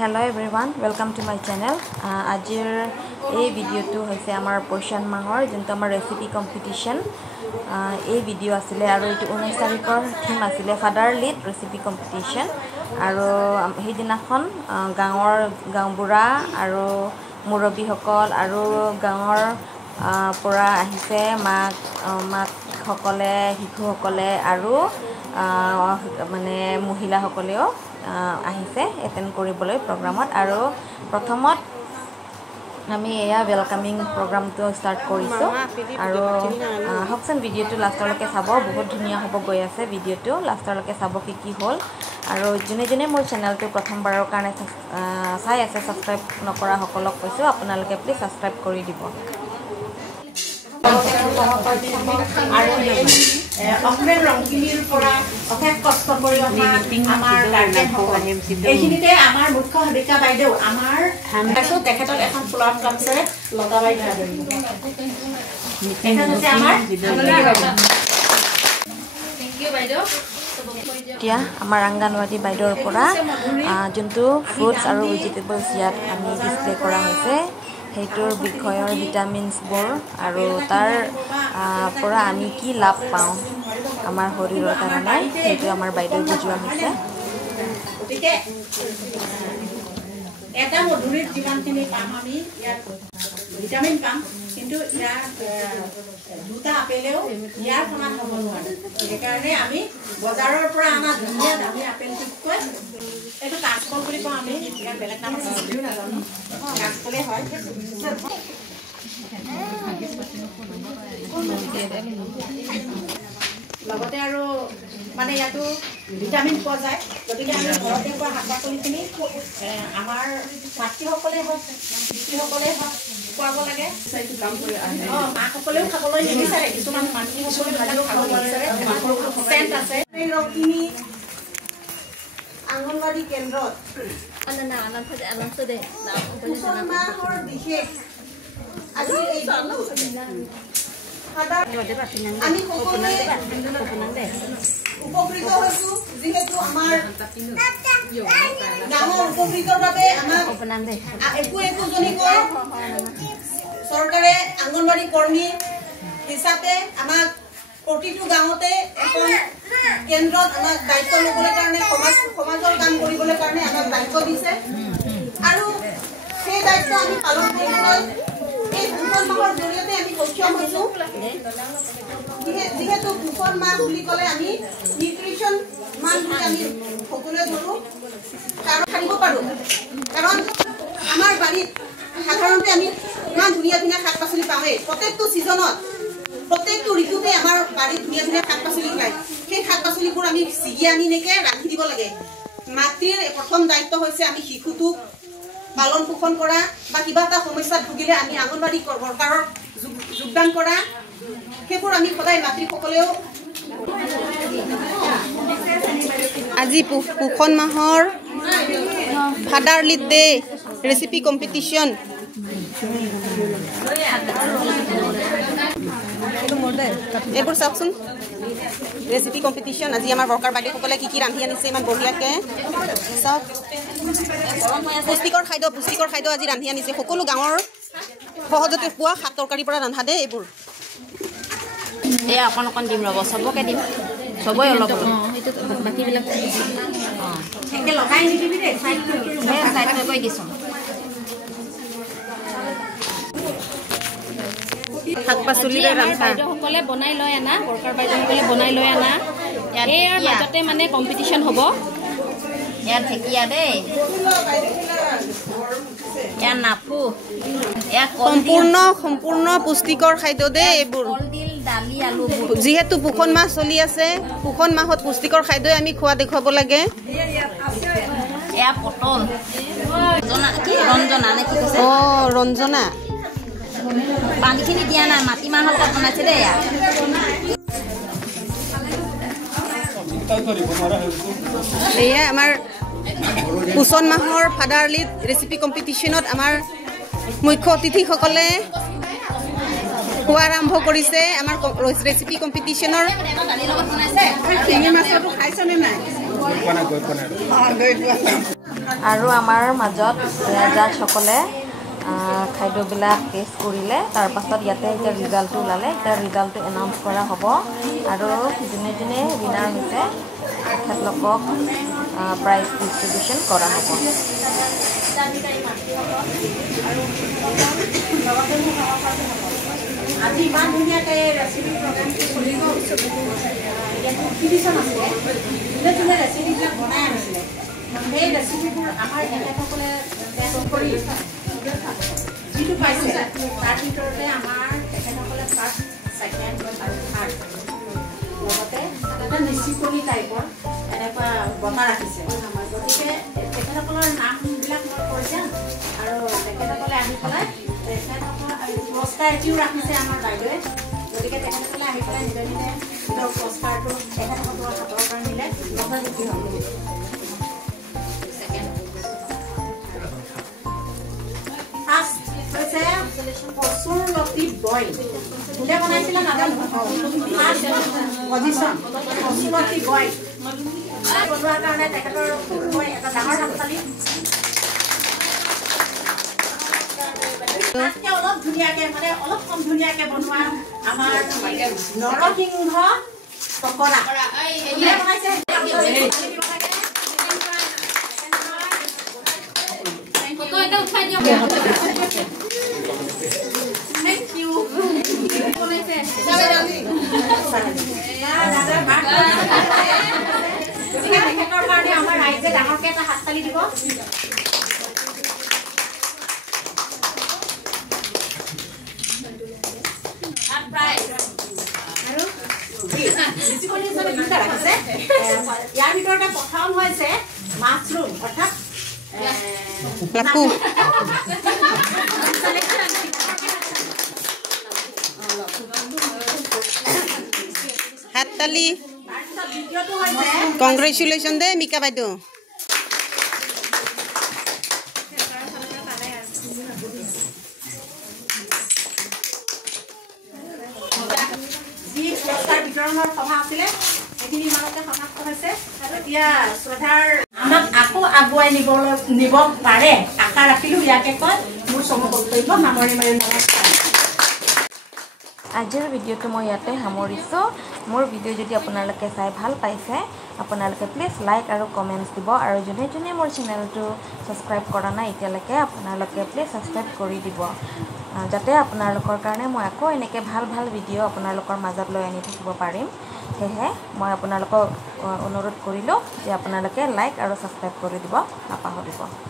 Hello everyone, welcome to my channel. Ajir এই ভিডিওটো হৈছে আমাৰ পোষণ মাহৰ যোনটো আমাৰ ৰেচিপি কম্পিটিশন এই ভিডিও আছিল আৰু এটো 19 তাৰিখৰ থিম আছিল ফাদাৰ লিড ৰেচিপি কম্পিটিশন আৰু সেইদিনাখন গাঁওবুঢ়া আৰু মুৰব্বী সকল আৰু গাঁৱৰ পৰা আহিছে মাক সকলে শিশু সকলে আৰু মানে মহিলা সকলেও আহিছে এটেন্ড কৰিবলৈ প্ৰগ্ৰামত আৰু প্ৰথমত আমি এয়া ওয়েলকামিং প্ৰগ্ৰামটো স্টাৰ্ট কৰিছো আৰু হকসন ভিডিওটো লাষ্টলৈকে চাব বহুত ধুনিয়া হ'ব গৈ আছে ভিডিওটো লাষ্টলৈকে চাব কি হ'ল আৰু জনে মোৰ চেনেলটো প্ৰথমবাৰৰ কাৰণে চাই আছে সাবস্ক্ৰাইব নকৰা সকলক কৈছো আপোনালোকে প্লিজ সাবস্ক্ৰাইব কৰি দিব আৰু অকমেন ৰংকিনীৰ পৰা অশেষ কষ্ট কৰি আমাৰ গাৰ্ডেন এইখিনিতে আমাৰ মুখ্য সহায়িকা বাইদেউ আমাৰ তেখেতক এখন ফুলৰ কাপছে লতা বাইদেউ এতিয়া আমাৰ অংগনৱাড়ী বাইদেউৰ পৰা যোনটো ফ্ৰুটছ আৰু ভেজিটেবলছ ইয়াত আমি ডিসপ্লে কৰা হৈছে হেইটোৰ বিষয়ৰ ভিটামিনছবোৰ আৰু তাৰ পৰা আমি কি লাভ পাওঁ আমাৰ শৰীৰৰ কাৰণে হেইটো আমাৰ বাইদেউ বুজোৱা হৈছে গতিকে এটা মধুৰিত যিমানখিনি পাম আমি ইয়াত ভিটামিন পাম কিন্তু ইয়াত দুটা আপেলেও ইয়াৰ সমান হ'ব নোৱাৰে সেইকাৰণে আমি বজাৰৰ পৰা আনা ধুনীয়া দামী আপেলটোতকৈ এইটো কাঁচকল বুলি কওঁ আমি ইয়াৰ বেলেগ নাম আছে যদিও নাজানো কাঁচকলে হয় লগতে আৰু মানে ইয়াতো ভিটামিন পোৱা যায় গতিকে আমি ঘৰতে পোৱা শাক পাচলিখিনি আমাৰ মাতৃসকলে হওক পিতৃসকলে হওক খুৱাব লাগে মাকসকলেও খাবলৈ নিবিচাৰে কিছুমান মাতৃসকলে ভাজিও খাব নিবিচাৰে চেণ্ট আছে ৰংকিনী আংগনবাড়ী কেন্দ্ৰত মুছলমানৰ বিশেষ আজি এই আমি উপকৃত হৈছো যেহেতু আমাৰ ডাঙৰ উপকৃতৰ বাবে আমাক একোজনীকৈ চৰকাৰে আংগনবাড়ী কৰ্মী হিচাপে আমাক প্ৰতিটো গাঁৱতে এখন কেন্দ্ৰত আমাক দায়িত্ব ল'বলৈ কাৰণে সমাজৰ কাম কৰিবলৈ কাৰণে আমাক দায়িত্ব দিছে আৰু সেই দায়িত্ব আমি পালন কৰিবলৈ এই পোষণ মাহৰ জৰিয়তে আমি সক্ষম হৈছো যেহেতু পোষণ মাহ বুলি ক'লে আমি নিউট্ৰিচন মান বুলি আমি সকলোৱে ধৰো কাৰণ খাব পাৰো কাৰণ আমাৰ বাৰীত সাধাৰণতে আমি ইমান ধুনীয়া শাক পাচলি পাওঁৱেই প্ৰত্যেকটো ছিজনত প্ৰত্যেকটো ঋতুতে আমাৰ বাৰীত ধুনীয়া শাক পাচলি পায় সেই শাক পাচলিবোৰ আমি ছিগি আনি নেকে ৰাখি দিব লাগে মাতৃৰ প্ৰথম দায়িত্ব হৈছে আমি শিশুটোক পালন পোষণ কৰা বা কিবা এটা সমস্যাত ভুগিলে আমি আংগনবাড়ী কৰ্মকাৰৰ যোগদান কৰা সেইবোৰ আমি সদায় মাতৃসকলেও আজি পোষণ মাহৰ father lead day recipe competition এইবোৰ চাওকচোন ৰেচিপি কম্পিটিশন আজি আমাৰ বৰকাৰ বাইদেউসকলে কি ৰান্ধি আনিছে ইমান বঢ়িয়াকৈ চাওক পুষ্টিকৰ খাদ্য আজি ৰান্ধি আনিছে সকলো গাঁৱৰ সহজতে পোৱা শাক তৰকাৰীৰ পৰা ৰন্ধা দে এইবোৰ অকণ দিম ৰ'ব চবকে দিম চবই অলপ বাকীবিলাক দিছোঁ শাক পাচলি বাইদেউসকলে বনাই লৈ আনা বৰকাৰ বাইদেউসকলে বনাই লৈ আনা ইয়াৰ মাজতে মানে কম্পিটিশ্যন হ'ব ইয়াত ঢেকীয়া দেই ইয়াত নাফু ইয়াত সম্পূৰ্ণ পুষ্টিকৰ খাদ্য দেই এইবোৰ কলডিল দালি আলু যিহেতু পোষণ মাহ চলি আছে পোষণ মাহত পুষ্টিকৰ খাদ্যই আমি খোৱা দেখুৱাব লাগে এয়া পটল ৰঞ্জনা নে কি কৈছে ৰঞ্জনা পানীখিনি দিয়া নাই মাটিমাহৰ লগত বনাইছে দেই এয়া আমাৰ পোষণ মাহৰ ফাদাৰ লিড ৰেচিপি কম্পিটিশ্যনত আমাৰ মুখ্য অতিথিসকলে খোৱা আৰম্ভ কৰিছে আমাৰ ৰেচিপি কম্পিটিশ্যনৰ শিঙি মাছটো খাইছনে নাই আৰু আমাৰ মাজত জাজসকলে খাদ্যবিলাক টেষ্ট কৰিলে তাৰ পাছত ইয়াতে এতিয়া ৰিজাল্টটো ওলালে এতিয়া ৰিজাল্টটো এনাউন্স কৰা হ'ব আৰু যোনে যোনে উইনাৰ হৈছে তেখেতলোকক প্ৰাইজ ডিষ্ট্ৰিবিউশ্যন কৰা হ'ব আজি ইমান ধুনীয়াকৈ ৰেচিপি প্ৰগ্ৰামটো চলি গ'ল ইয়াত কম্পিটিশ্যন আছিলে যোনে যোনে ৰেচিপিবিলাক বনাই আনিছিলে সেই ৰেচিপিবোৰ আমাৰ তেখেতসকলে টেষ্ট কৰি যিটো পাইছে তাৰ ভিতৰতে আমাৰ তেখেতসকলে ফাৰ্ষ্ট ছেকেণ্ড আৰু থাৰ্ড লগতে এটা নিশ্চিতনি টাইপৰ এনেকুৱা বঁটা ৰাখিছে গতিকে তেখেতসকলৰ নামবিলাক মই কৈ যাম আৰু তেখেতসকলে আহি পেলাই তেখেতসকল পুৰস্কাৰ এটিও ৰাখিছে আমাৰ বাইদেৱে গতিকে তেখেতসকলে আহি পেলাই নিজে নিজে নিজৰ পুৰস্কাৰটো তেখেতসকলৰ হাতৰ পৰা নিলে যথাযথ হ'ব ফাৰ্ষ্ট হৈছে কচুৰ লতি বইল কোনে বনাইছিলে নাজানো ফাৰ্ষ্ট পজিশ্যন কচুৰ লতি বইল বনোৱাৰ কাৰণে তেখেতৰ মই এটা ডাঙৰ হাততালি অলপ ধুনীয়াকৈ মানে অলপ কম ধুনীয়াকৈ বনোৱা আমাৰ নৰসিংহ পকৰা কোনে বনাইছে Thank you. তেখেতৰ কাৰণে আমাৰ ৰাইজে ডাঙৰকৈ এটা হাততালি দিব আৰু ইয়াৰ ভিতৰতে প্ৰথম হৈছে মাছৰুম অৰ্থাৎ হাততালি কংগ্ৰেচুলেশ্যন দে মিকা বাইদেউ যি পুৰস্কাৰ বিতৰণৰ সভা আছিলে সেইখিনি ইমানতে সমাপ্ত হৈছে এতিয়া শ্ৰদ্ধাৰ আমাক আকৌ আগুৱাই নিব পাৰে আশা ৰাখিলোঁ ইয়াকে কয় মোৰ চমু বক্তব্য সামৰণি মাৰি নমস্কাৰ আজিৰ ভিডিঅ'টো মই ইয়াতে সামৰিছোঁ মোৰ ভিডিঅ' যদি আপোনালোকে চাই ভাল পাইছে আপোনালোকে প্লিজ লাইক আৰু কমেণ্টছ দিব আৰু যোনে যোনে মোৰ চেনেলটো ছাবস্ক্ৰাইব কৰা নাই এতিয়ালৈকে আপোনালোকে প্লিজ ছাবস্ক্ৰাইব কৰি দিব যাতে আপোনালোকৰ কাৰণে মই আকৌ এনেকৈ ভাল ভাল ভিডিঅ' আপোনালোকৰ মাজত লৈ আনি থাকিব পাৰিম সেয়েহে মই আপোনালোকক অনুৰোধ কৰিলোঁ যে আপোনালোকে লাইক আৰু ছাবস্ক্ৰাইব কৰি দিব নাপাহৰিব